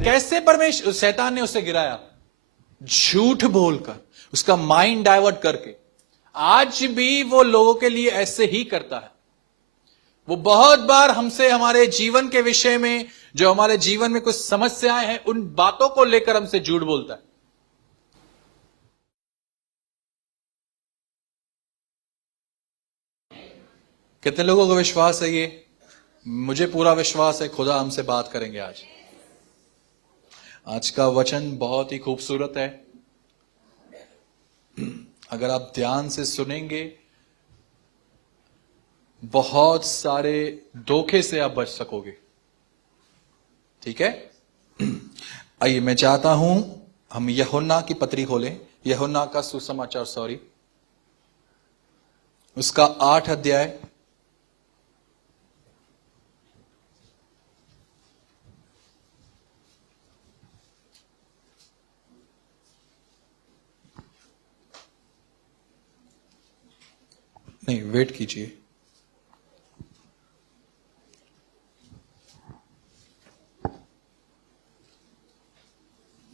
कैसे परमेश्वर शैतान ने उसे गिराया? झूठ बोलकर, उसका माइंड डाइवर्ट करके। आज भी वो लोगों के लिए ऐसे ही करता है। वो बहुत बार हमसे हमारे जीवन के विषय में, जो हमारे जीवन में कुछ समस्याएं हैं, उन बातों को लेकर हमसे झूठ बोलता है। कितने लोगों को विश्वास है ये? मुझे पूरा विश्वास है खुदा हमसे बात करेंगे आज। आज का वचन बहुत ही खूबसूरत है। अगर आप ध्यान से सुनेंगे, बहुत सारे धोखे से आप बच सकोगे। ठीक है? आइए, मैं चाहता हूं हम यूहन्ना की पत्री खोलें। यूहन्ना का सुसमाचार, उसका 8 अध्याय। नहीं, वेट कीजिए।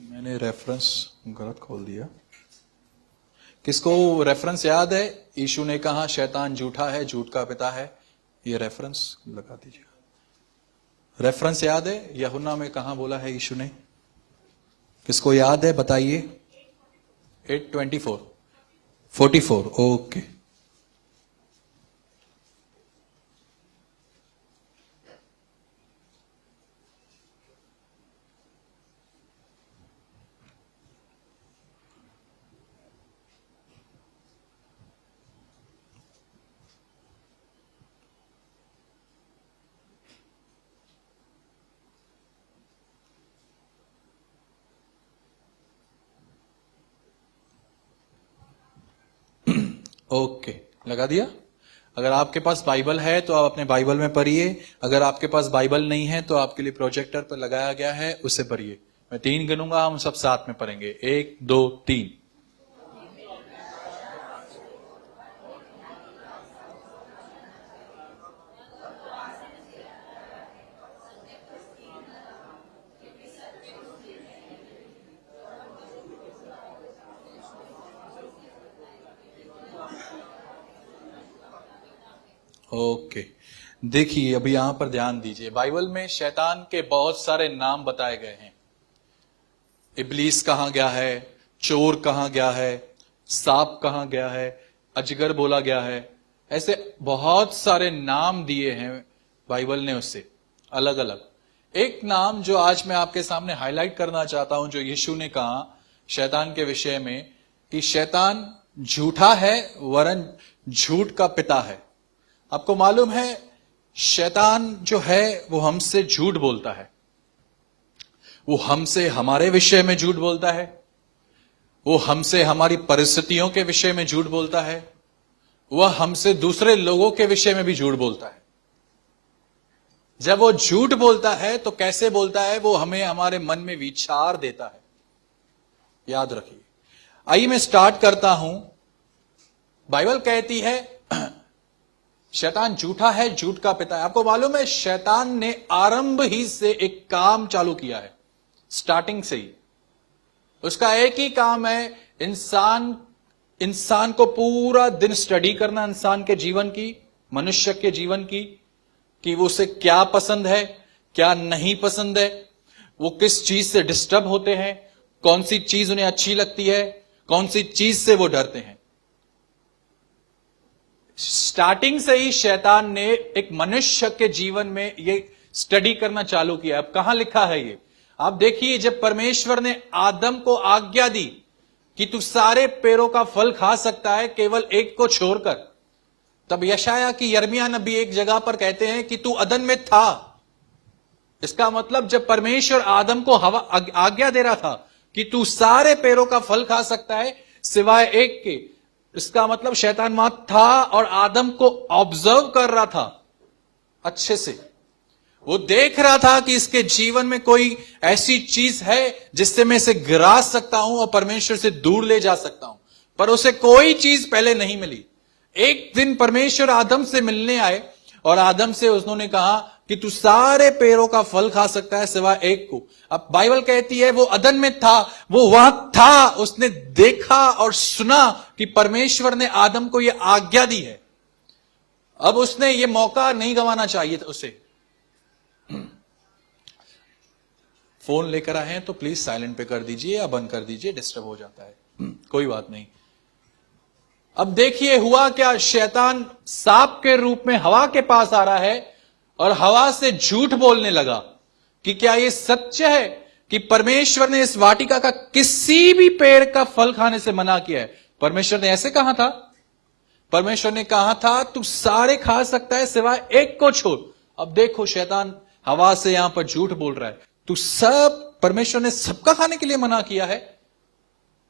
मैंने रेफरेंस गलत खोल दिया। किसको रेफरेंस याद है? यीशु ने कहा शैतान झूठा है, झूठ का पिता है। ये रेफरेंस लगा दीजिए। रेफरेंस याद है? यूहन्ना में कहां बोला है यीशु ने? किसको याद है बताइए? 8:24 44। ओके, ओके, लगा दिया। अगर आपके पास बाइबल है तो आप अपने बाइबल में पढ़िए। अगर आपके पास बाइबल नहीं है तो आपके लिए प्रोजेक्टर पर लगाया गया है, उसे पढ़िए। मैं 3 गिनूंगा, हम सब साथ में पढ़ेंगे। 1 2 3। ओके, देखिए अभी यहां पर ध्यान दीजिए। बाइबल में शैतान के बहुत सारे नाम बताए गए हैं। इब्लीस कहां गया है, चोर कहां गया है, सांप कहां गया है, अजगर बोला गया है। ऐसे बहुत सारे नाम दिए हैं बाइबल ने उससे, अलग अलग। एक नाम जो आज मैं आपके सामने हाईलाइट करना चाहता हूं, जो यीशु ने कहा शैतान के विषय में, कि शैतान झूठा है वरन झूठ का पिता है। आपको मालूम है शैतान जो है वो हमसे झूठ बोलता है। वो हमसे हमारे विषय में झूठ बोलता है, वो हमसे हमारी परिस्थितियों के विषय में झूठ बोलता है, वह हमसे दूसरे लोगों के विषय में भी झूठ बोलता है। जब वो झूठ बोलता है तो कैसे बोलता है? वो हमें हमारे मन में विचार देता है। याद रखिए। आइए मैं स्टार्ट करता हूं। बाइबल कहती है शैतान झूठा है, झूठ का पिता है। आपको मालूम है शैतान ने आरंभ ही से एक काम चालू किया है। स्टार्टिंग से ही उसका एक ही काम है, इंसान को पूरा दिन स्टडी करना, इंसान के जीवन की, मनुष्य के जीवन की, कि वो उसे क्या पसंद है, क्या नहीं पसंद है, वो किस चीज से डिस्टर्ब होते हैं, कौन सी चीज उन्हें अच्छी लगती है, कौन सी चीज से वो डरते हैं। स्टार्टिंग से ही शैतान ने एक मनुष्य के जीवन में ये स्टडी करना चालू किया। अब कहां लिखा है ये? आप देखिए, जब परमेश्वर ने आदम को आज्ञा दी कि तू सारे पेड़ों का फल खा सकता है केवल एक को छोड़कर, तब यशाया की यिर्मयाह नबी एक जगह पर कहते हैं कि तू अदन में था। इसका मतलब जब परमेश्वर आदम को आज्ञा दे रहा था कि तू सारे पेड़ों का फल खा सकता है सिवाय एक के, इसका मतलब शैतान वहां था और आदम को ऑब्जर्व कर रहा था अच्छे से। वो देख रहा था कि इसके जीवन में कोई ऐसी चीज है जिससे मैं इसे गिरा सकता हूं और परमेश्वर से दूर ले जा सकता हूं, पर उसे कोई चीज पहले नहीं मिली। एक दिन परमेश्वर आदम से मिलने आए और आदम से उन्होंने कहा कि तू सारे पेड़ों का फल खा सकता है सिवाय एक को। अब बाइबल कहती है वो अदन में था, वो वहां था, उसने देखा और सुना कि परमेश्वर ने आदम को यह आज्ञा दी है। अब उसने ये मौका नहीं गंवाना चाहिए था उसे। फोन लेकर आए हैं तो प्लीज साइलेंट पे कर दीजिए या बंद कर दीजिए, डिस्टर्ब हो जाता है। कोई बात नहीं। अब देखिए हुआ क्या, शैतान सांप के रूप में हवा के पास आ रहा है और हवा से झूठ बोलने लगा कि क्या यह सच है कि परमेश्वर ने इस वाटिका का किसी भी पेड़ का फल खाने से मना किया है। परमेश्वर ने ऐसे कहा था, परमेश्वर ने कहा था तू सारे खा सकता है सिवाय एक को छोड़। अब देखो शैतान हवा से यहां पर झूठ बोल रहा है, तू सब, परमेश्वर ने सबका खाने के लिए मना किया है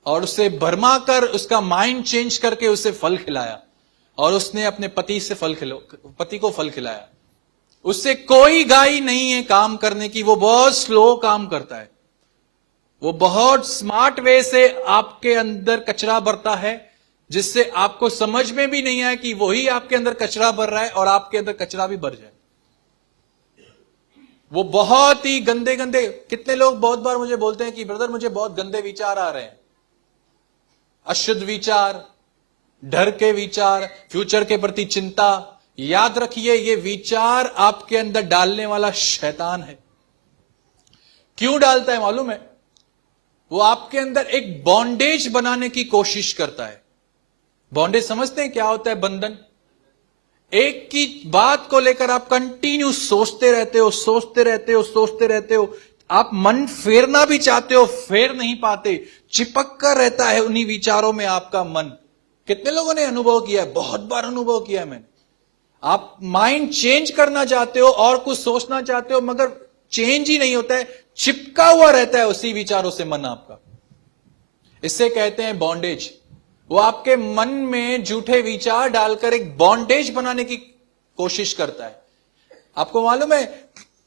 और उसे भरमा कर उसका माइंड चेंज करके उसे फल खिलाया और उसने अपने पति को फल खिलाया। उससे कोई गाई नहीं है काम करने की, वो बहुत स्लो काम करता है, वो बहुत स्मार्ट वे से आपके अंदर कचरा भरता है जिससे आपको समझ में भी नहीं आया कि वही आपके अंदर कचरा भर रहा है और आपके अंदर कचरा भी भर जाए। वो बहुत ही गंदे गंदे, कितने लोग बहुत बार मुझे बोलते हैं कि ब्रदर मुझे बहुत गंदे विचार आ रहे हैं, अशुद्ध विचार, डर के विचार, फ्यूचर के प्रति चिंता। याद रखिए ये विचार आपके अंदर डालने वाला शैतान है। क्यों डालता है मालूम है? वो आपके अंदर एक बॉन्डेज बनाने की कोशिश करता है। बॉन्डेज समझते हैं क्या होता है? बंधन। एक की बात को लेकर आप कंटिन्यू सोचते रहते हो, आप मन फेरना भी चाहते हो, फेर नहीं पाते, चिपक कर रहता है उन्हीं विचारों में आपका मन। कितने लोगों ने अनुभव किया है? बहुत बार अनुभव किया है मैंने। आप माइंड चेंज करना चाहते हो और कुछ सोचना चाहते हो मगर चेंज ही नहीं होता है, चिपका हुआ रहता है उसी विचारों से मन आपका। इससे कहते हैं बॉन्डेज। वो आपके मन में झूठे विचार डालकर एक बॉन्डेज बनाने की कोशिश करता है। आपको मालूम है,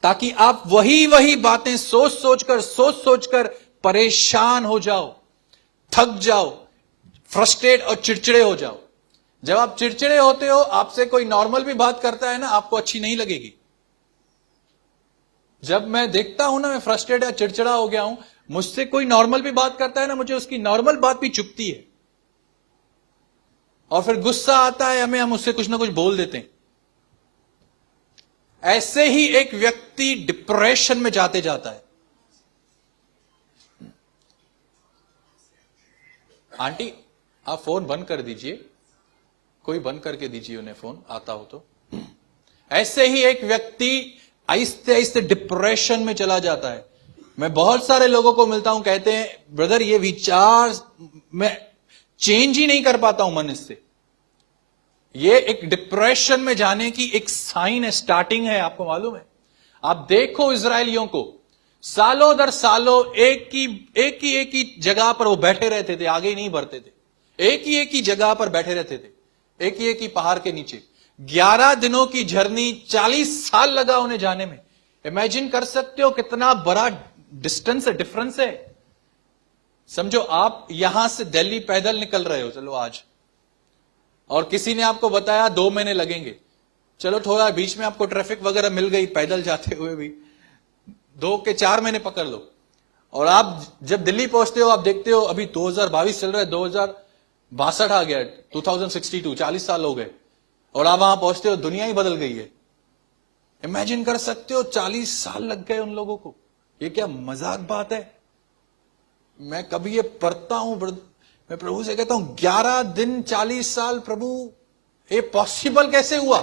ताकि आप वही बातें सोच सोचकर परेशान हो जाओ, थक जाओ, फ्रस्ट्रेट और चिड़चिड़े हो जाओ। जब आप चिड़चिड़े होते हो, आपसे कोई नॉर्मल भी बात करता है ना, आपको अच्छी नहीं लगेगी। जब मैं देखता हूं ना मैं फ्रस्ट्रेट या चिड़चिड़ा हो गया हूं, मुझसे कोई नॉर्मल भी बात करता है ना, मुझे उसकी नॉर्मल बात भी चुभती है और फिर गुस्सा आता है हमें, हम उससे कुछ ना कुछ बोल देते हैं। ऐसे ही एक व्यक्ति डिप्रेशन में जाता है। आंटी आप फोन बंद कर दीजिए, कोई बंद करके दीजिए उन्हें फोन, आता हो तो। ऐसे ही एक व्यक्ति आहिस्ते आहिस्ते डिप्रेशन में चला जाता है। मैं बहुत सारे लोगों को मिलता हूं, कहते हैं ब्रदर ये विचार मैं चेंज ही नहीं कर पाता हूं मन इससे। ये एक डिप्रेशन में जाने की एक साइन है, स्टार्टिंग है। आपको मालूम है, आप देखो इजरायलियों को सालों दर सालों एक ही जगह पर वो बैठे रहते थे, आगे नहीं बढ़ते थे। एक ही जगह पर बैठे रहते थे, एक ही पहाड़ के नीचे। 11 दिनों की जर्नी, 40 साल लगा उन्हें जाने में। इमेजिन कर सकते हो कितना बड़ा डिस्टेंस है, डिफरेंस है। समझो आप यहां से दिल्ली पैदल निकल रहे हो, चलो आज, और किसी ने आपको बताया 2 महीने लगेंगे। चलो थोड़ा बीच में आपको ट्रैफिक वगैरह मिल गई, पैदल जाते हुए भी 2 के 4 महीने पकड़ लो। और आप जब दिल्ली पहुंचते हो, आप देखते हो अभी 2022 चल रहा है, 2062 आ गया, 2062, 40 साल हो गए, और आप वहां पहुंचते हो दुनिया ही बदल गई है। इमेजिन कर सकते हो 40 साल लग गए उन लोगों को। ये क्या मजाक बात है? मैं कभी ये पढ़ता हूं, मैं प्रभु से कहता हूं 11 दिन 40 साल, प्रभु ये पॉसिबल कैसे हुआ?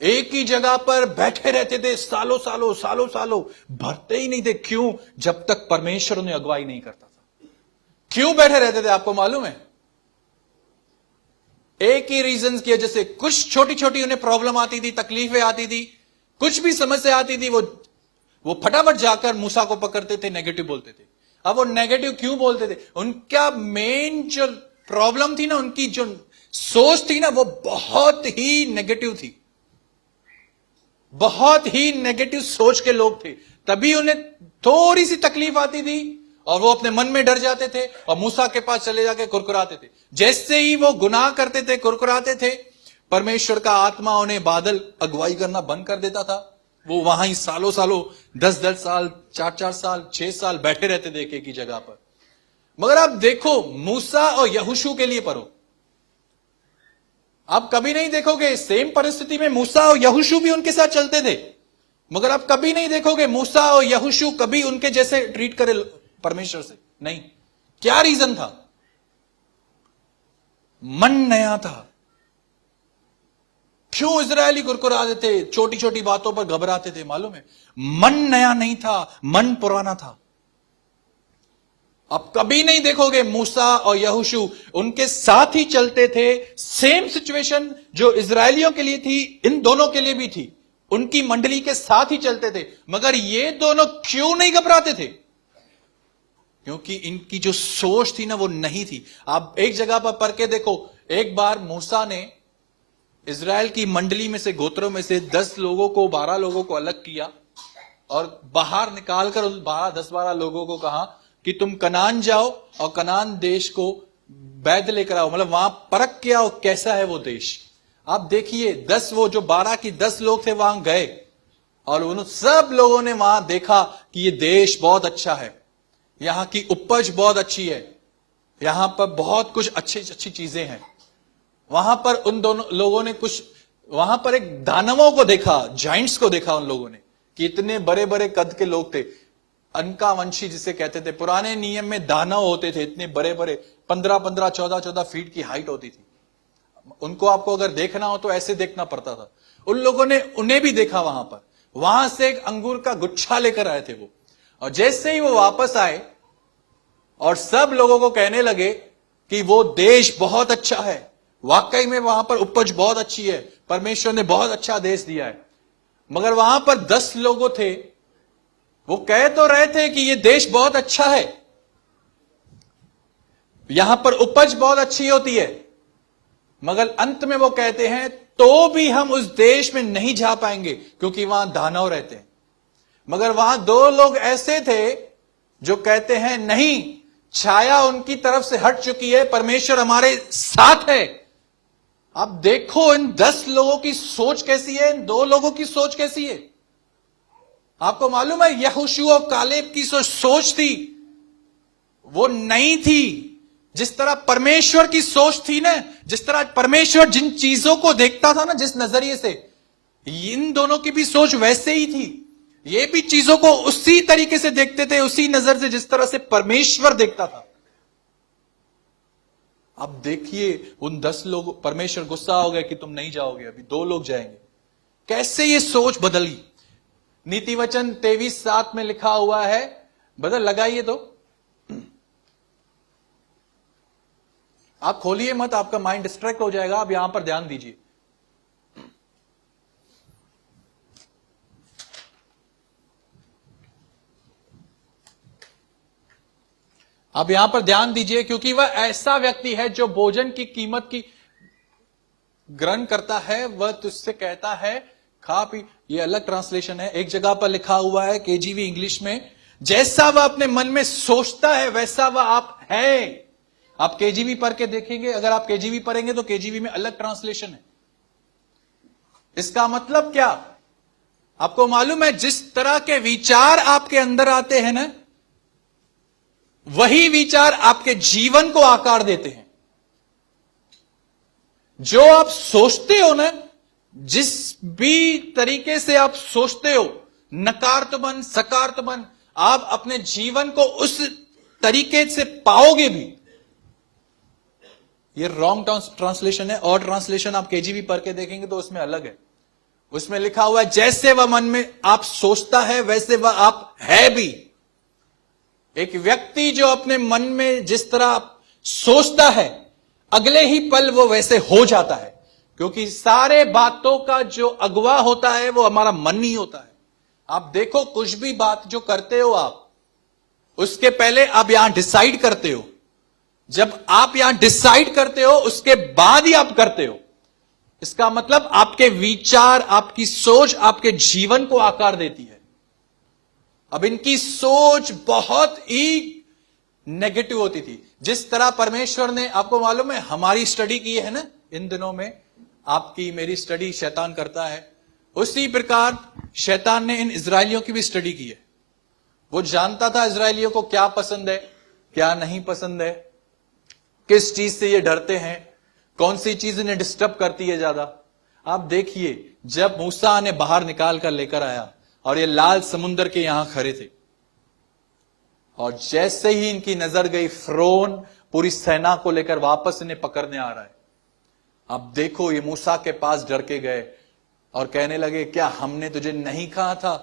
एक ही जगह पर बैठे रहते थे सालों सालों, भरते ही नहीं थे। क्यों? जब तक परमेश्वर उन्हें अगुवाई नहीं करता था। क्यों बैठे रहते थे आपको मालूम है? एक ही रीजन की वजह से। कुछ छोटी छोटी उन्हें प्रॉब्लम आती थी, तकलीफें आती थी, कुछ भी समस्या आती थी, वो फटाफट जाकर मूसा को पकड़ते थे, नेगेटिव बोलते थे। अब वो नेगेटिव क्यों बोलते थे? उनका मेन जो प्रॉब्लम थी ना, उनकी जो सोच थी ना, वो बहुत ही नेगेटिव थी। बहुत ही नेगेटिव सोच के लोग थे, तभी उन्हें थोड़ी सी तकलीफ आती थी और वो अपने मन में डर जाते थे और मूसा के पास चले जाके कुरकुराते थे। जैसे ही वो गुनाह करते थे, कुरकुराते थे, परमेश्वर का आत्मा उन्हें बादल अगुवाई करना बंद कर देता था। वो वहां ही सालों सालों 10-10 साल 4-4 साल 6 साल बैठे रहते थे एक ही जगह पर। मगर आप देखो मूसा और यहोशू के लिए पढ़ो, आप कभी नहीं देखोगे सेम परिस्थिति में मूसा और यहोशू भी उनके साथ चलते थे, मगर आप कभी नहीं देखोगे मूसा और यहोशू कभी उनके जैसे ट्रीट करे परमेश्वर से, नहीं। क्या रीजन था? मन नया था। क्यों इजरायली कुरकुराते थे, छोटी छोटी बातों पर घबराते थे? मालूम है, मन नया नहीं था, मन पुराना था। आप कभी नहीं देखोगे मूसा और यहोशू उनके साथ ही चलते थे। सेम सिचुएशन जो इजरायलियों के लिए थी, इन दोनों के लिए भी थी। उनकी मंडली के साथ ही चलते थे, मगर ये दोनों क्यों नहीं घबराते थे? क्योंकि इनकी जो सोच थी ना, वो नहीं थी। आप एक जगह पर पढ़ के देखो, एक बार मूसा ने इजराइल की मंडली में से, गोत्रों में से 10 लोगों को, 12 लोगों को अलग किया और बाहर निकालकर उन 10-12 लोगों को कहा कि तुम कनान जाओ और कनान देश को वैध लेकर आओ, मतलब वहां परख के आओ कैसा है वो देश। आप देखिए 10 वो जो 12 की 10 लोग थे वहां गए और उन सब लोगों ने वहां देखा कि ये देश बहुत अच्छा है, यहां की उपज बहुत अच्छी है, यहां पर बहुत कुछ अच्छी चीजें हैं। वहां पर उन दोनों लोगों ने कुछ, वहां पर एक दानवों को देखा, जाइंट्स को देखा उन लोगों ने कि इतने बड़े बड़े कद के लोग थे। अनकावंशी जिसे कहते थे, पुराने नियम में दानव होते थे, इतने बड़े बड़े 15-15, 14-14 फीट की हाइट होती थी। उनको आपको अगर देखना हो तो ऐसे देखना पड़ता था। उन लोगों ने उन्हें भी देखा वहां पर। वहां से एक अंगूर का गुच्छा लेकर आए थे वो, और जैसे ही वो वापस आए और सब लोगों को कहने लगे कि वो देश बहुत अच्छा है, वाकई में वहां पर उपज बहुत अच्छी है, परमेश्वर ने बहुत अच्छा देश दिया है। मगर वहां पर 10 लोग थे, वो कह तो रहे थे कि ये देश बहुत अच्छा है, यहां पर उपज बहुत अच्छी होती है, मगर अंत में वो कहते हैं तो भी हम उस देश में नहीं जा पाएंगे क्योंकि वहां दानव रहते हैं। मगर वहां 2 लोग ऐसे थे जो कहते हैं नहीं, छाया उनकी तरफ से हट चुकी है, परमेश्वर हमारे साथ है। आप देखो इन 10 लोगों की सोच कैसी है, इन 2 लोगों की सोच कैसी है। आपको मालूम है यहोशू और कालेब की सोच थी, वो नहीं थी जिस तरह परमेश्वर की सोच थी ना। जिस तरह परमेश्वर जिन चीजों को देखता था ना, जिस नजरिए से, इन दोनों की भी सोच वैसे ही थी। ये भी चीजों को उसी तरीके से देखते थे, उसी नजर से जिस तरह से परमेश्वर देखता था। अब देखिए उन 10 लोग, परमेश्वर गुस्सा हो गया कि तुम नहीं जाओगे, अभी 2 लोग जाएंगे। कैसे ये सोच बदली? नीति वचन 23:7 में लिखा हुआ है, बदल लगाइए तो, आप खोलिए मत, आपका माइंड डिस्ट्रैक्ट हो जाएगा। आप यहां पर ध्यान दीजिए। आप यहां पर ध्यान दीजिए, क्योंकि वह ऐसा व्यक्ति है जो भोजन की कीमत की ग्रहण करता है, वह तुझसे कहता है खा पी। ये अलग ट्रांसलेशन है। एक जगह पर लिखा हुआ है केजीवी इंग्लिश में, जैसा वह अपने मन में सोचता है वैसा वह आप है। आप केजीवी पढ़ के देखेंगे, अगर आप केजीवी पढ़ेंगे तो केजीवी में अलग ट्रांसलेशन है। इसका मतलब क्या? आपको मालूम है जिस तरह के विचार आपके अंदर आते हैं ना, वही विचार आपके जीवन को आकार देते हैं। जो आप सोचते हो ना, जिस भी तरीके से आप सोचते हो, नकारात्मक सकारात्मक, आप अपने जीवन को उस तरीके से पाओगे भी। ये रॉन्ग ट्रांसलेशन है, और ट्रांसलेशन आप केजीवी पढ़ के देखेंगे तो उसमें अलग है। उसमें लिखा हुआ है जैसे वह मन में आप सोचता है वैसे वह आप है भी। एक व्यक्ति जो अपने मन में जिस तरह सोचता है, अगले ही पल वो वैसे हो जाता है, क्योंकि सारे बातों का जो अगवा होता है वो हमारा मन ही होता है। आप देखो कुछ भी बात जो करते हो आप, उसके पहले आप यहां डिसाइड करते हो। जब आप यहां डिसाइड करते हो उसके बाद ही आप करते हो। इसका मतलब आपके विचार, आपकी सोच आपके जीवन को आकार देती है। अब इनकी सोच बहुत ही नेगेटिव होती थी। जिस तरह परमेश्वर ने, आपको मालूम है हमारी स्टडी की है ना इन दिनों में, आपकी मेरी स्टडी शैतान करता है, उसी प्रकार शैतान ने इन इजरायलियों की भी स्टडी की है। वो जानता था इजरायलियों को क्या पसंद है, क्या नहीं पसंद है, किस चीज से ये डरते हैं, कौन सी चीज इन्हें डिस्टर्ब करती है ज्यादा। आप देखिए, जब मूसा ने बाहर निकाल कर लेकर आया और ये लाल समुद्र के यहां खड़े थे, और जैसे ही इनकी नजर गई, फिरौन पूरी सेना को लेकर वापस इन्हें पकड़ने आ रहा है। अब देखो, ये मूसा के पास डर के गए और कहने लगे, क्या हमने तुझे नहीं कहा था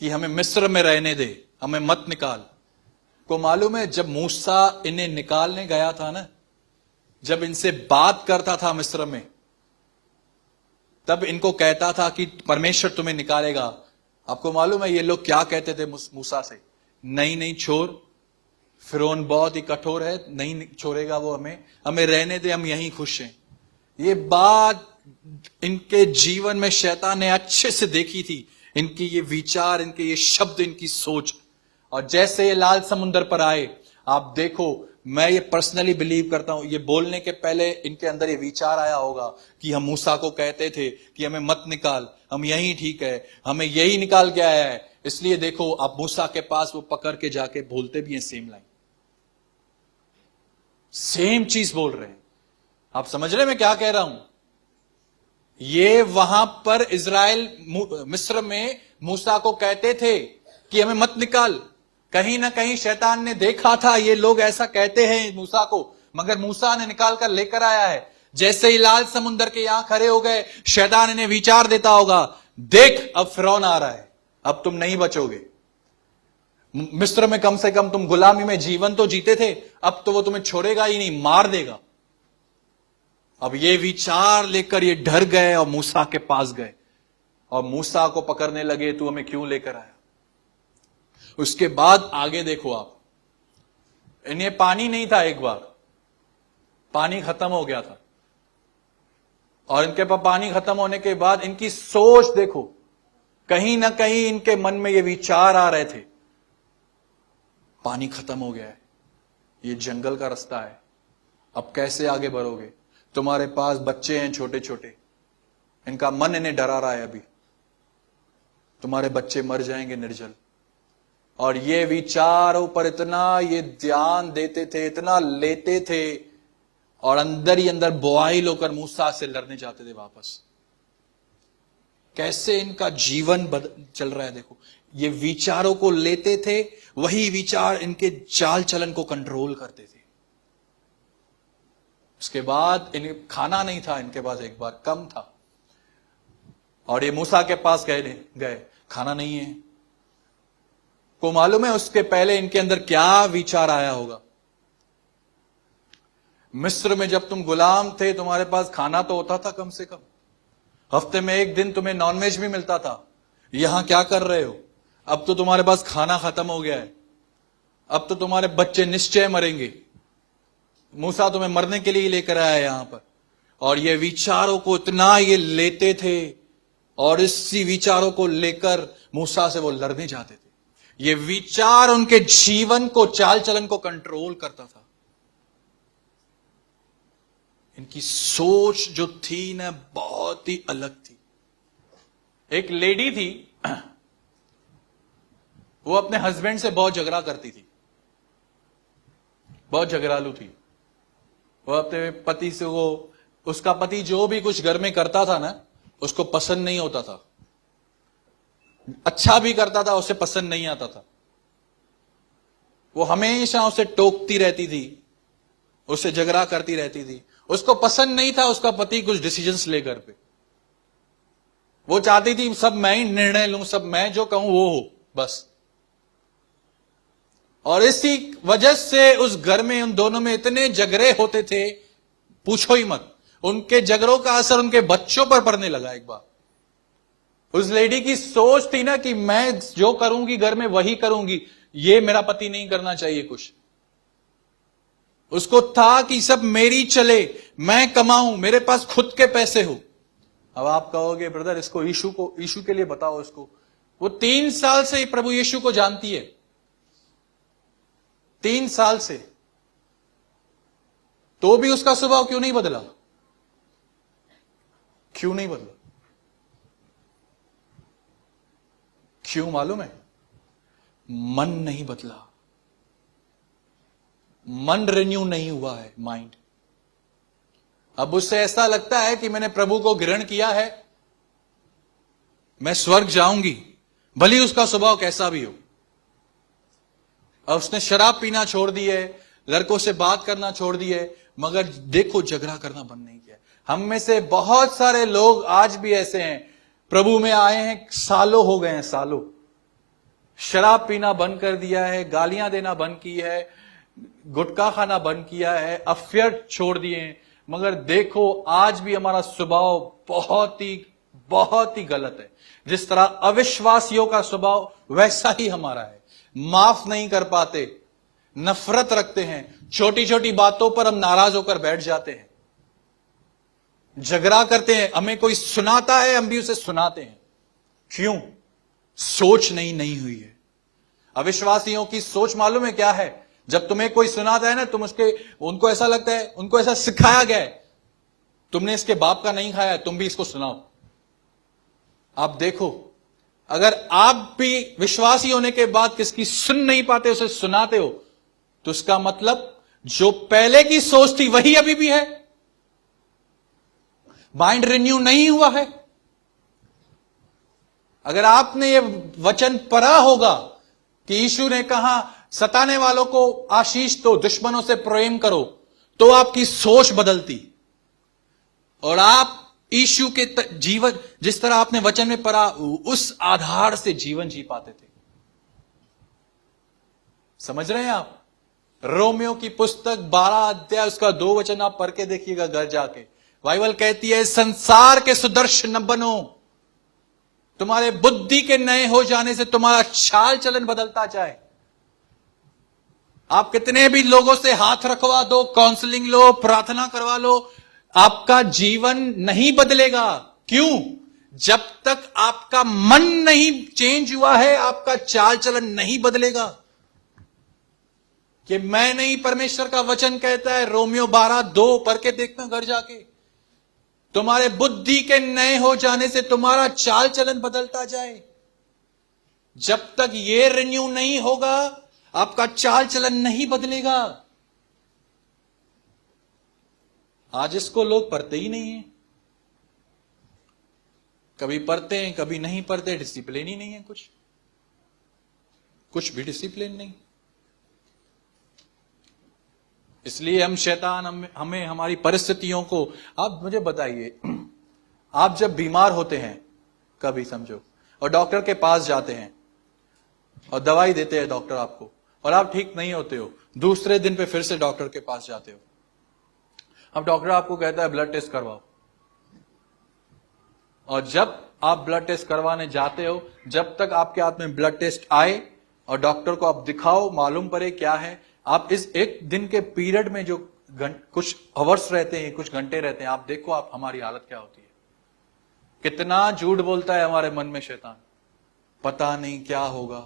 कि हमें मिस्र में रहने दे, हमें मत निकाल। को मालूम है, जब मूसा इन्हें निकालने गया था ना, जब इनसे बात करता था मिस्र में, तब इनको कहता था कि परमेश्वर तुम्हें निकालेगा। आपको मालूम है ये लोग क्या कहते थे मूसा से? नहीं नहीं छोड़, फिरौन बहुत ही कठोर है, नहीं छोड़ेगा वो हमें रहने दे, हम यहीं खुश हैं। ये बात इनके जीवन में शैतान ने अच्छे से देखी थी, इनकी ये विचार, इनके ये शब्द, इनकी सोच। और जैसे ये लाल समुद्र पर आए, आप देखो, मैं ये पर्सनली बिलीव करता हूं, ये बोलने के पहले इनके अंदर ये विचार आया होगा कि हम मूसा को कहते थे कि हमें मत निकाल, हम यही ठीक है, हमें यही निकाल के आया है। इसलिए देखो, आप मूसा के पास वो पकड़ के जाके बोलते भी हैं सेम लाइन, सेम चीज बोल रहे हैं। आप समझ रहे मैं क्या कह रहा हूं? ये वहां पर इजराइल मिस्र में मूसा को कहते थे कि हमें मत निकाल। कहीं ना कहीं शैतान ने देखा था ये लोग ऐसा कहते हैं मूसा को, मगर मूसा ने निकाल कर लेकर आया है। जैसे ही लाल समुद्र के यहां खड़े हो गए, शैतान इन्हें विचार देता होगा, देख अब फिरौन आ रहा है, अब तुम नहीं बचोगे। मिस्र में कम से कम तुम गुलामी में जीवन तो जीते थे, अब तो वो तुम्हें छोड़ेगा ही नहीं, मार देगा। अब ये विचार लेकर ये डर गए और मूसा के पास गए और मूसा को पकड़ने लगे, तू हमें क्यों लेकर आया। उसके बाद आगे देखो आप, इन्हें पानी नहीं था, एक बार पानी खत्म हो गया था, और इनके पास पानी खत्म होने के बाद इनकी सोच देखो, कहीं ना कहीं इनके मन में ये विचार आ रहे थे, पानी खत्म हो गया है, ये जंगल का रास्ता है, अब कैसे आगे बढ़ोगे। तुम्हारे पास बच्चे हैं छोटे छोटे, इनका मन इन्हें डरा रहा है, अभी तुम्हारे बच्चे मर जाएंगे निर्जल। और ये विचारों पर इतना ये ध्यान देते थे, इतना लेते थे, और अंदर ही अंदर बॉयल होकर मूसा से लड़ने जाते थे वापस। कैसे इनका जीवन चल रहा है देखो, ये विचारों को लेते थे, वही विचार इनके चाल चलन को कंट्रोल करते थे। उसके बाद इन्हें खाना नहीं था, इनके पास एक बार कम था, और ये मूसा के पास गए, खाना नहीं है। को मालूम है उसके पहले इनके अंदर क्या विचार आया होगा। मिस्र में जब तुम गुलाम थे, तुम्हारे पास खाना तो होता था कम से कम, हफ्ते में एक दिन तुम्हें नॉनवेज भी मिलता था। यहां क्या कर रहे हो? अब तो तुम्हारे पास खाना खत्म हो गया है, अब तो तुम्हारे बच्चे निश्चय मरेंगे। मूसा तुम्हें मरने के लिए लेकर आया है यहां पर। और ये विचारों को इतना ये लेते थे, और इसी विचारों को लेकर मूसा से वो लड़ने जाते थे। ये विचार उनके जीवन को, चाल चलन को कंट्रोल करता था। इनकी सोच जो थी ना, बहुत ही अलग थी। एक लेडी थी, वो अपने हस्बैंड से बहुत झगड़ा करती थी, बहुत झगड़ालू थी। वो अपने पति से, वो उसका पति जो भी कुछ घर में करता था ना, उसको पसंद नहीं होता था। अच्छा भी करता था, उसे पसंद नहीं आता था। वो हमेशा उसे टोकती रहती थी, उससे झगड़ा करती रहती थी। उसको पसंद नहीं था उसका पति कुछ डिसीजंस लेकर पे। वो चाहती थी सब मैं ही निर्णय लूं, सब मैं जो कहूं वो हो बस। और इसी वजह से उस घर में उन दोनों में इतने झगड़े होते थे, पूछो ही मत। उनके झगड़ों का असर उनके बच्चों पर पड़ने लगा। एक बार उस लेडी की सोच थी ना कि मैं जो करूंगी घर में वही करूंगी, ये मेरा पति नहीं करना चाहिए कुछ। उसको था कि सब मेरी चले, मैं कमाऊं, मेरे पास खुद के पैसे हो। अब आप कहोगे ब्रदर इसको यीशु के लिए बताओ इसको। वो 3 साल से प्रभु यीशु को जानती है, 3 साल से, तो भी उसका स्वभाव क्यों नहीं बदला? क्यों नहीं बदला? क्यों मालूम है? मन नहीं बदला, मन रिन्यू नहीं हुआ है, माइंड। अब उससे ऐसा लगता है कि मैंने प्रभु को ग्रहण किया है, मैं स्वर्ग जाऊंगी, भले ही उसका स्वभाव कैसा भी हो। अब उसने शराब पीना छोड़ दी है, लड़कों से बात करना छोड़ दी है, मगर देखो झगड़ा करना बंद नहीं किया। हम में से बहुत सारे लोग आज भी ऐसे हैं, प्रभु में आए हैं, सालों हो गए हैं, सालों, शराब पीना बंद कर दिया है, गालियां देना बंद की है, गुटखा खाना बंद किया है, अफेयर छोड़ दिए हैं, मगर देखो आज भी हमारा स्वभाव बहुत ही गलत है। जिस तरह अविश्वासियों का स्वभाव वैसा ही हमारा है। माफ नहीं कर पाते, नफरत रखते हैं, छोटी छोटी बातों पर हम नाराज होकर बैठ जाते हैं, झगड़ा करते हैं, हमें कोई सुनाता है हम भी उसे सुनाते हैं। क्यों? सोच नहीं हुई है। अविश्वासियों की सोच मालूम है क्या है? जब तुम्हें कोई सुनाता है ना, उनको ऐसा लगता है, उनको ऐसा सिखाया गया है, तुमने इसके बाप का नहीं खाया, तुम भी इसको सुनाओ। आप देखो, अगर आप भी विश्वासी होने के बाद किसकी सुन नहीं पाते, उसे सुनाते हो, तो उसका मतलब जो पहले की सोच थी वही अभी भी है, माइंड रिन्यू नहीं हुआ है। अगर आपने ये वचन पढ़ा होगा कि यीशु ने कहा सताने वालों को आशीष दो, दुश्मनों से प्रेम करो, तो आपकी सोच बदलती और आप यीशु के जीवन, जिस तरह आपने वचन में पढ़ा, उस आधार से जीवन जी पाते थे। समझ रहे हैं आप? रोमियो की पुस्तक 12 अध्याय उसका 2 वचन आप पढ़ के देखिएगा घर जाके। बाइबल कहती है, संसार के सुदर्श न बनो, तुम्हारे बुद्धि के नए हो जाने से तुम्हारा चाल चलन बदलता जाए। आप कितने भी लोगों से हाथ रखवा दो, काउंसलिंग लो, प्रार्थना करवा लो, आपका जीवन नहीं बदलेगा। क्यों? जब तक आपका मन नहीं चेंज हुआ है, आपका चाल चलन नहीं बदलेगा। कि मैं नहीं, परमेश्वर का वचन कहता है, रोमियो 12:2 पढ़ के देखना घर जाके, तुम्हारे बुद्धि के नए हो जाने से तुम्हारा चाल चलन बदलता जाए। जब तक ये रिन्यू नहीं होगा, आपका चाल चलन नहीं बदलेगा। आज इसको लोग पढ़ते ही नहीं है, कभी पढ़ते हैं कभी नहीं पढ़ते, डिसिप्लिन ही नहीं है, कुछ भी डिसिप्लिन नहीं। इसलिए हम शैतान हमें हमारी परिस्थितियों को, आप मुझे बताइए, आप जब बीमार होते हैं कभी समझो, और डॉक्टर के पास जाते हैं और दवाई देते हैं डॉक्टर आपको, और आप ठीक नहीं होते हो, दूसरे दिन पे फिर से डॉक्टर के पास जाते हो। अब डॉक्टर आपको कहता है ब्लड टेस्ट करवाओ, और जब आप ब्लड टेस्ट करवाने जाते हो, जब तक आपके हाथ में ब्लड टेस्ट आए और डॉक्टर को आप दिखाओ, मालूम पड़े क्या है, आप इस एक दिन के पीरियड में जो कुछ आवर्स रहते हैं, कुछ घंटे रहते हैं, आप देखो आप हमारी हालत क्या होती है। कितना झूठ बोलता है हमारे मन में शैतान, पता नहीं क्या होगा,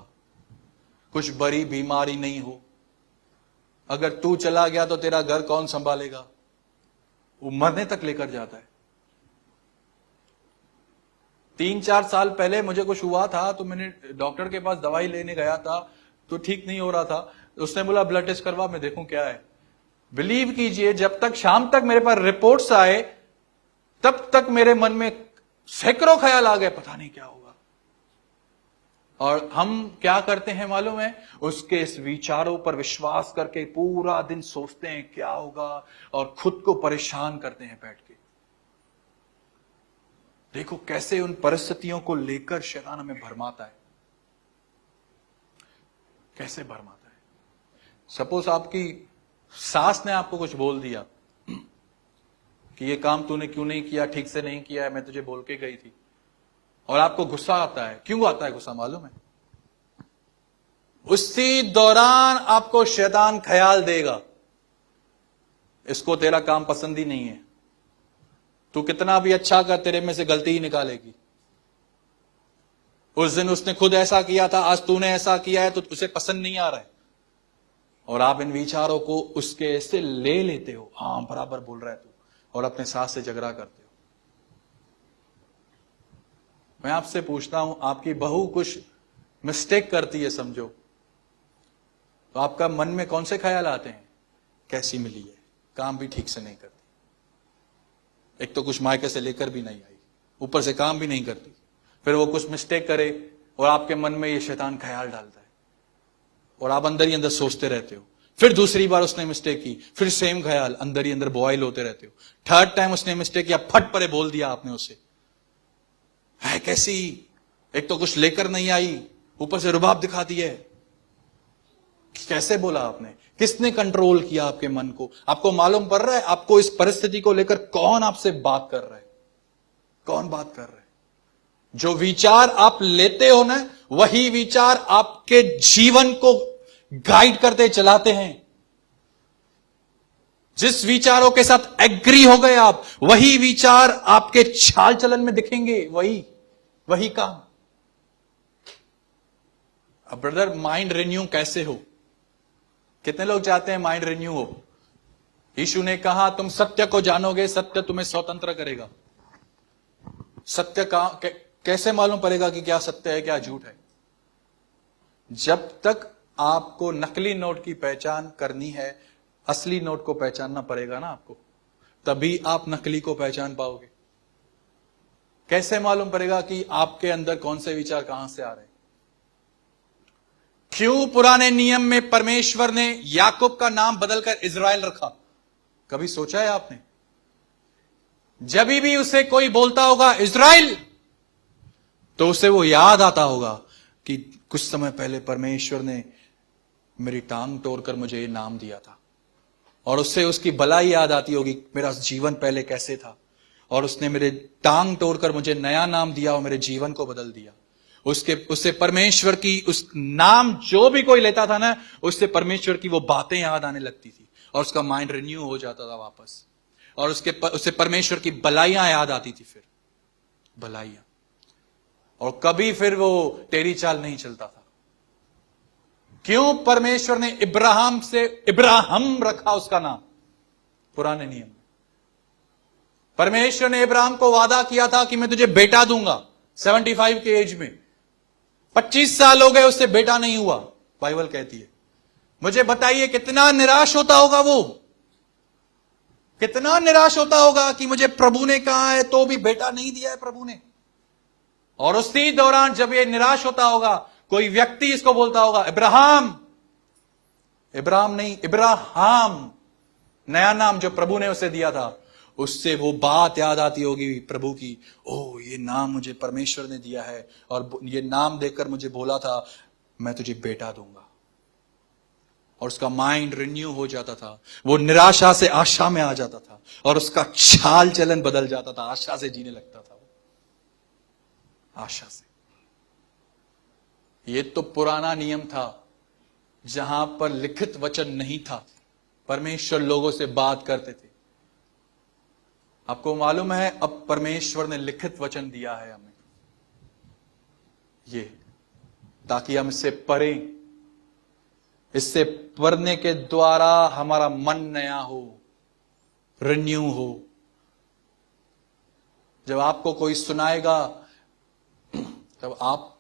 कुछ बड़ी बीमारी नहीं हो, अगर तू चला गया तो तेरा घर कौन संभालेगा, वो मरने तक लेकर जाता है। 3-4 साल पहले मुझे कुछ हुआ था, तो मैंने डॉक्टर के पास दवाई लेने गया था, तो ठीक नहीं हो रहा था, उसने बोला ब्लड टेस्ट करवा, मैं देखूं क्या है। बिलीव कीजिए, जब तक शाम तक मेरे पास रिपोर्ट्स आए, तब तक मेरे मन में सैकड़ों ख्याल आ गए, पता नहीं क्या होगा। और हम क्या करते हैं मालूम है, उसके इस विचारों पर विश्वास करके पूरा दिन सोचते हैं क्या होगा, और खुद को परेशान करते हैं बैठ के। देखो कैसे उन परिस्थितियों को लेकर शैतान हमें भरमाता है, कैसे भरमाता है। सपोज आपकी सास ने आपको कुछ बोल दिया कि ये काम तूने क्यों नहीं किया, ठीक से नहीं किया है, मैं तुझे बोल के गई थी, और आपको गुस्सा आता है। क्यों आता है गुस्सा मालूम है? उसी दौरान आपको शैतान ख्याल देगा, इसको तेरा काम पसंद ही नहीं है, तू कितना भी अच्छा कर, तेरे में से गलती ही निकालेगी। उस दिन उसने खुद ऐसा किया था, आज तूने ऐसा किया है, तो उसे पसंद नहीं आ रहा है, और आप इन विचारों को उसके से ले लेते हो, हाँ बराबर बोल रहा है तू, और अपने सास से झगड़ा करते हो। मैं आपसे पूछता हूं, आपकी बहू कुछ मिस्टेक करती है समझो, तो आपका मन में कौन से ख्याल आते हैं? कैसी मिली है, काम भी ठीक से नहीं करती, एक तो कुछ मायके से लेकर भी नहीं आई, ऊपर से काम भी नहीं करती, फिर वो कुछ मिस्टेक करे और आपके मन में ये शैतान ख्याल डालता है और आप अंदर ही अंदर सोचते रहते हो। फिर दूसरी बार उसने मिस्टेक की, फिर सेम ख्याल अंदर ही अंदर बॉयल होते रहते हो। थर्ड टाइम उसने मिस्टेक किया, फट परे बोल दिया आपने उसे, है कैसी, एक तो कुछ लेकर नहीं आई, ऊपर से रुबाब दिखाती है। कैसे बोला आपने? किसने कंट्रोल किया आपके मन को? आपको मालूम पड़ रहा है आपको इस परिस्थिति को लेकर कौन आपसे बात कर रहा है? कौन बात कर रहा है? जो विचार आप लेते हो ना, वही विचार आपके जीवन को गाइड करते चलाते हैं। जिस विचारों के साथ एग्री हो गए आप, वही विचार आपके चाल चलन में दिखेंगे, वही काम। अब ब्रदर, माइंड रिन्यू कैसे हो? कितने लोग चाहते हैं माइंड रिन्यू हो? यीशु ने कहा तुम सत्य को जानोगे, सत्य तुम्हें स्वतंत्र करेगा। सत्य का कैसे मालूम पड़ेगा कि क्या सत्य है क्या झूठ है? जब तक आपको नकली नोट की पहचान करनी है, असली नोट को पहचानना पड़ेगा ना आपको, तभी आप नकली को पहचान पाओगे। कैसे मालूम पड़ेगा कि आपके अंदर कौन से विचार कहां से आ रहे हैं? क्यों पुराने नियम में परमेश्वर ने याकूब का नाम बदलकर इज़राइल रखा? कभी सोचा है आपने? जब भी उसे कोई बोलता होगा इज़राइल, तो उसे वो याद आता होगा कि कुछ समय पहले परमेश्वर ने मेरी टांग तोड़कर मुझे ये नाम दिया था, और उससे उसकी भलाई याद आती होगी, मेरा जीवन पहले कैसे था, और उसने मेरे टांग तोड़कर मुझे नया नाम दिया और मेरे जीवन को बदल दिया। उससे परमेश्वर की, उस नाम जो भी कोई लेता था ना, उससे परमेश्वर की वो बातें याद आने लगती थी और उसका माइंड रिन्यू हो जाता था वापस, और उससे परमेश्वर की भलाइयां याद आती थी, फिर भलाइयां, और कभी फिर वो तेरी चाल नहीं चलता था। क्यों परमेश्वर ने इब्राहिम से इब्राहिम रखा उसका नाम? पुराने नियम में परमेश्वर ने इब्राहिम को वादा किया था कि मैं तुझे बेटा दूंगा। 75 के एज में 25 साल हो गए, उससे बेटा नहीं हुआ, बाइबल कहती है। मुझे बताइए कितना निराश होता होगा वो, कितना निराश होता होगा कि मुझे प्रभु ने कहा है तो भी बेटा नहीं दिया है प्रभु ने। और उसी दौरान जब ये निराश होता होगा, कोई व्यक्ति इसको बोलता होगा इब्राहिम, इब्राहिम नहीं इब्राहिम, नया नाम जो प्रभु ने उसे दिया था, उससे वो बात याद आती होगी प्रभु की, ओ ये नाम मुझे परमेश्वर ने दिया है और ये नाम देकर मुझे बोला था मैं तुझे बेटा दूंगा। और उसका माइंड रिन्यू हो जाता था, वो निराशा से आशा में आ जाता था और उसका चाल चलन बदल जाता था, आशा से जीने लगता था वो, आशा से। ये तो पुराना नियम था जहां पर लिखित वचन नहीं था, परमेश्वर लोगों से बात करते थे। आपको मालूम है अब परमेश्वर ने लिखित वचन दिया है हमें, ये ताकि हम इससे पढ़ें, इससे पढ़ने के द्वारा हमारा मन नया हो, रिन्यू हो। जब आपको कोई सुनाएगा तब आप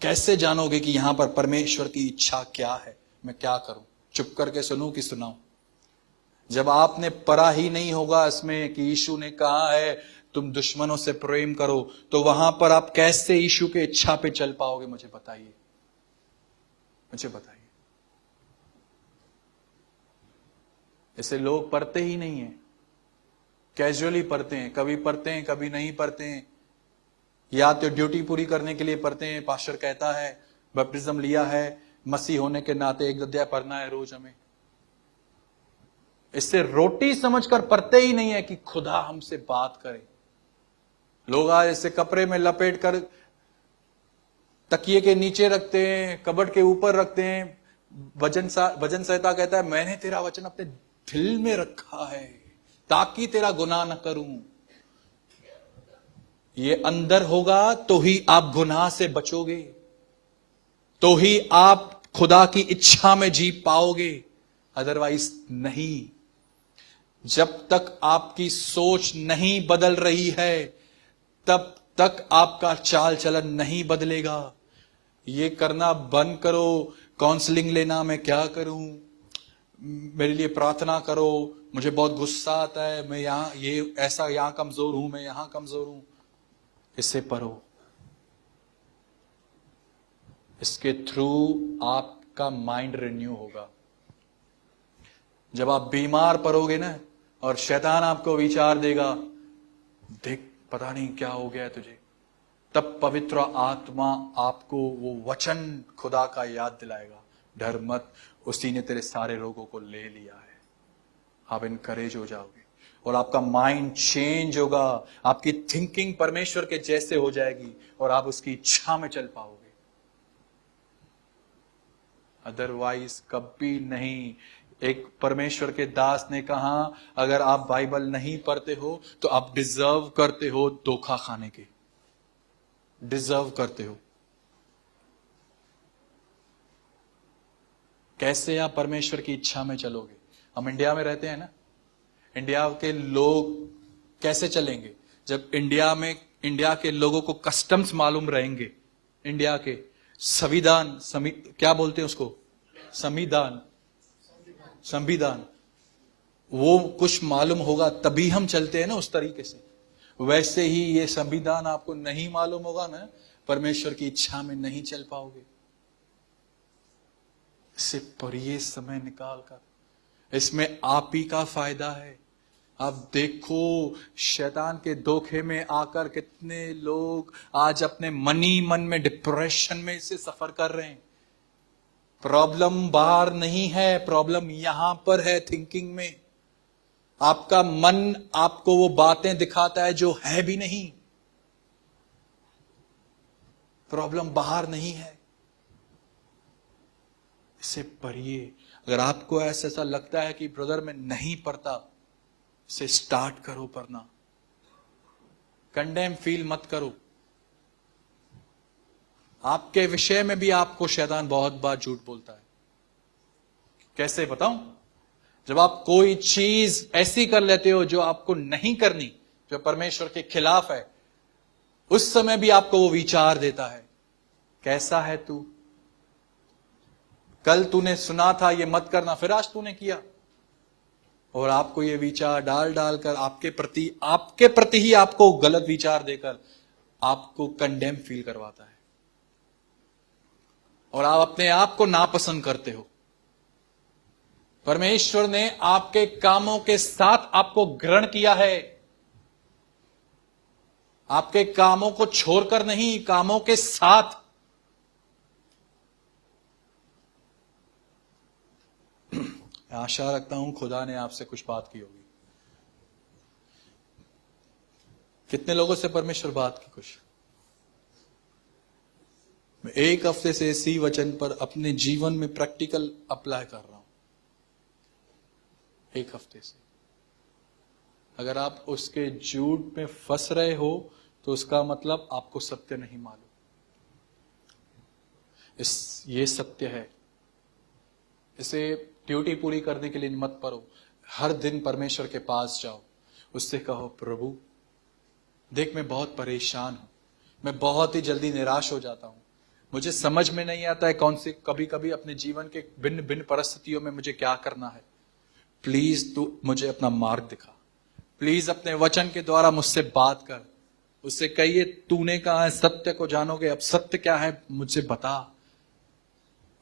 कैसे जानोगे कि यहां पर परमेश्वर की इच्छा क्या है, मैं क्या करूं, चुप करके सुनूं कि सुनाऊं? जब आपने पढ़ा ही नहीं होगा इसमें कि यीशु ने कहा है तुम दुश्मनों से प्रेम करो, तो वहां पर आप कैसे यीशु के इच्छा पे चल पाओगे? मुझे बताइए, मुझे बताइए। ऐसे लोग पढ़ते ही नहीं है, कैजुअली पढ़ते हैं, कभी पढ़ते हैं कभी नहीं पढ़ते हैं, या तो ड्यूटी पूरी करने के लिए पढ़ते हैं, पास्टर कहता है बपटिज्म लिया है, मसीह होने के नाते एक अध्याय पढ़ना है रोज हमें। इससे रोटी समझकर पढ़ते ही नहीं है कि खुदा हमसे बात करे। लोग आज ऐसे कपड़े में लपेट कर तकिए के नीचे रखते हैं, कबर्ड के ऊपर रखते हैं। भजन संहिता कहता है मैंने तेरा वचन अपने दिल में रखा है ताकि तेरा गुनाह न करूं। ये अंदर होगा तो ही आप गुनाह से बचोगे, तो ही आप खुदा की इच्छा में जी पाओगे, अदरवाइज नहीं। जब तक आपकी सोच नहीं बदल रही है तब तक आपका चाल चलन नहीं बदलेगा। ये करना बंद करो, काउंसलिंग लेना, मैं क्या करूं, मेरे लिए प्रार्थना करो, मुझे बहुत गुस्सा आता है, मैं यहां ये ऐसा यहां कमजोर हूं, मैं यहां कमजोर हूं। इसे पढ़ो, इसके थ्रू आपका माइंड रिन्यू होगा। जब आप बीमार पड़ोगे ना और शैतान आपको विचार देगा, देख पता नहीं क्या हो गया है तुझे, तब पवित्र आत्मा आपको वो वचन खुदा का याद दिलाएगा, डर मत, उसी ने तेरे सारे रोगों को ले लिया है। आप इनकरेज हो जाओगे और आपका माइंड चेंज होगा, आपकी थिंकिंग परमेश्वर के जैसे हो जाएगी और आप उसकी इच्छा में चल पाओगे। अदरवाइज कभी नहीं। एक परमेश्वर के दास ने कहा, अगर आप बाइबल नहीं पढ़ते हो तो आप डिजर्व करते हो धोखा खाने के, डिजर्व करते हो। कैसे आप परमेश्वर की इच्छा में चलोगे? हम इंडिया में रहते हैं ना, इंडिया के लोग कैसे चलेंगे? जब इंडिया के लोगों को कस्टम्स मालूम रहेंगे, इंडिया के संविधान, क्या बोलते हैं उसको, संविधान, वो कुछ मालूम होगा तभी हम चलते हैं ना उस तरीके से। वैसे ही ये संविधान आपको नहीं मालूम होगा ना, परमेश्वर की इच्छा में नहीं चल पाओगे। इसे पढ़िए समय निकाल कर, इसमें आप ही का फायदा है। आप देखो शैतान के धोखे में आकर कितने लोग आज अपने मन में डिप्रेशन में से सफर कर रहे हैं। प्रॉब्लम बाहर नहीं है, प्रॉब्लम यहां पर है, थिंकिंग में। आपका मन आपको वो बातें दिखाता है जो है भी नहीं। प्रॉब्लम बाहर नहीं है। इसे पढ़िए। अगर आपको ऐसा लगता है कि ब्रदर मैं नहीं पढ़ता, इसे स्टार्ट करो पढ़ना। कंडेम फील मत करो। आपके विषय में भी आपको शैतान बहुत बार झूठ बोलता है। कैसे बताऊं? जब आप कोई चीज ऐसी कर लेते हो जो आपको नहीं करनी, जो परमेश्वर के खिलाफ है, उस समय भी आपको वो विचार देता है, कैसा है तू, कल तूने सुना था ये मत करना, फिर आज तूने किया। और आपको ये विचार डाल डालकर आपके प्रति ही आपको गलत विचार देकर आपको कंडेम फील करवाता है और आप अपने आप को नापसंद करते हो। परमेश्वर ने आपके कामों के साथ आपको ग्रहण किया है, आपके कामों को छोड़कर नहीं, कामों के साथ। आशा रखता हूं खुदा ने आपसे कुछ बात की होगी। कितने लोगों से परमेश्वर बात की? कुछ। मैं एक हफ्ते से इसी वचन पर अपने जीवन में प्रैक्टिकल अप्लाई कर रहा हूं, एक हफ्ते से। अगर आप उसके झूठ में फंस रहे हो तो उसका मतलब आपको सत्य नहीं मालूम। ये सत्य है। इसे ड्यूटी पूरी करने के लिए मत पढ़ो। हर दिन परमेश्वर के पास जाओ, उससे कहो प्रभु देख मैं बहुत परेशान हूं, मैं बहुत ही जल्दी निराश हो जाता हूं, मुझे समझ में नहीं आता है कौन सी, कभी कभी अपने जीवन के भिन्न भिन्न परिस्थितियों में मुझे क्या करना है। प्लीज तू मुझे अपना मार्ग दिखा, प्लीज अपने वचन के द्वारा मुझसे बात कर। उससे कहिए तूने कहा है सत्य को जानोगे, अब सत्य क्या है मुझे बता।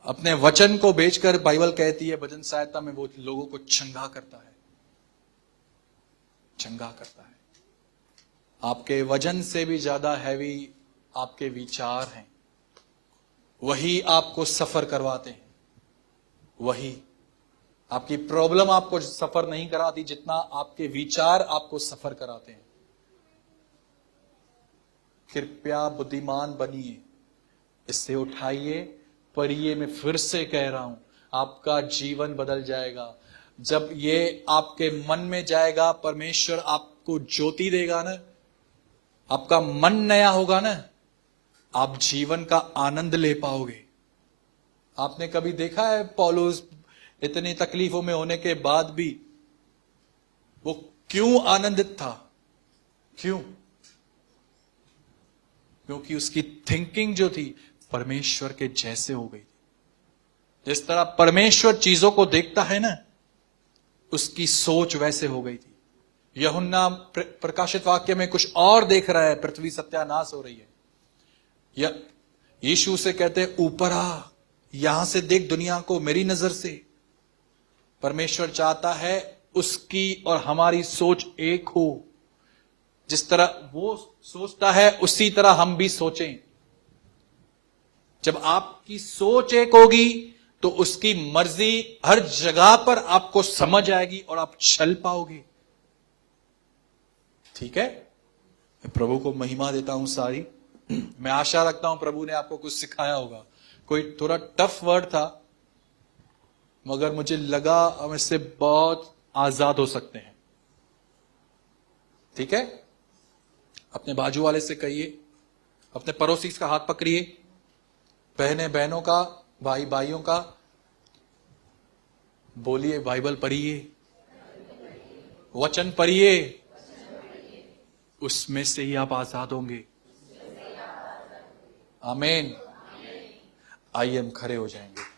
अपने वचन को बेचकर बाइबल कहती है भजन सहायता में वो लोगों को चंगा करता है, चंगा करता है। आपके वजन से भी ज्यादा हैवी आपके विचार हैं, वही आपको सफर करवाते हैं। वही आपकी प्रॉब्लम आपको सफर नहीं कराती जितना आपके विचार आपको सफर कराते हैं। कृपया बुद्धिमान बनिए, इससे उठाइए, पढ़िए। मैं फिर से कह रहा हूं, आपका जीवन बदल जाएगा। जब ये आपके मन में जाएगा, परमेश्वर आपको ज्योति देगा ना, आपका मन नया होगा ना, आप जीवन का आनंद ले पाओगे। आपने कभी देखा है पौलुस इतनी तकलीफों में होने के बाद भी वो क्यों आनंदित था? क्यों? क्योंकि उसकी थिंकिंग जो थी परमेश्वर के जैसे हो गई थी। जिस तरह परमेश्वर चीजों को देखता है ना, उसकी सोच वैसे हो गई थी। यूहन्ना प्रकाशित वाक्य में कुछ और देख रहा है, पृथ्वी सत्यानाश हो रही है। या यीशु से कहते हैं ऊपर आ, यहां से देख दुनिया को मेरी नजर से। परमेश्वर चाहता है उसकी और हमारी सोच एक हो। जिस तरह वो सोचता है उसी तरह हम भी सोचें। जब आपकी सोच एक होगी तो उसकी मर्जी हर जगह पर आपको समझ आएगी और आप चल पाओगे। ठीक है, मैं प्रभु को महिमा देता हूं सारी। मैं आशा रखता हूं प्रभु ने आपको कुछ सिखाया होगा। कोई थोड़ा टफ वर्ड था, मगर मुझे लगा हम इससे बहुत आजाद हो सकते हैं। ठीक है, अपने बाजू वाले से कहिए, अपने पड़ोसी का हाथ पकड़िए, बहनें बहनों का, भाई भाइयों का, बोलिए बाइबल पढ़िए, वचन पढ़िए, उसमें से ही आप आजाद होंगे। आमीन। आइए हम खड़े हो जाएंगे।